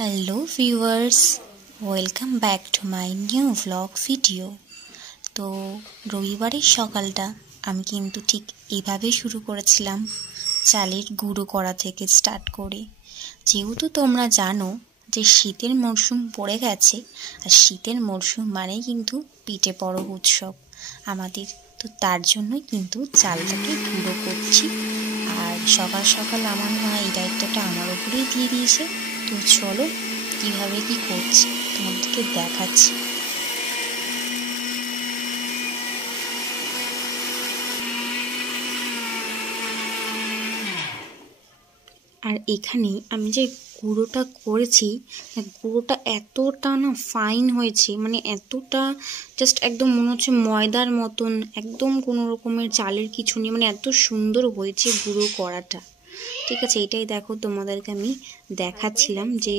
Hello viewers, welcome back to my new vlog video. তো রবিবারের সকালটা আমি কিন্তু ঠিক এভাবে শুরু করেছিলাম, চালের গুঁড়ো করা থেকে স্টার্ট করে। যেহেতু তোমরা জানো যে শীতের মরশুম পড়ে গেছে, আর শীতের মরশুম মানেই কিন্তু পিঠে পরব উৎসব আমাদের। তো তার জন্যই কিন্তু চালটাকে গুঁড়ো করছি। আর সকাল সকাল আমার মা এই দায়িত্বটা আমার উপরেই দিয়ে দিয়েছে। তো চলো কীভাবে কি করছি তোমাদেরকে দেখাচ্ছি। আর এখানে আমি যে গুঁড়োটা করেছি, গুঁড়োটা এতটা না ফাইন হয়েছে, মানে এতটা জাস্ট একদম মনে হচ্ছে ময়দার মতন, একদম কোনো রকমের চালের কিছু নেই, মানে এত সুন্দর হয়েছে গুঁড়ো করাটা। ঠিক আছে, এটাই দেখো তোমাদেরকে আমি দেখাচ্ছিলাম যে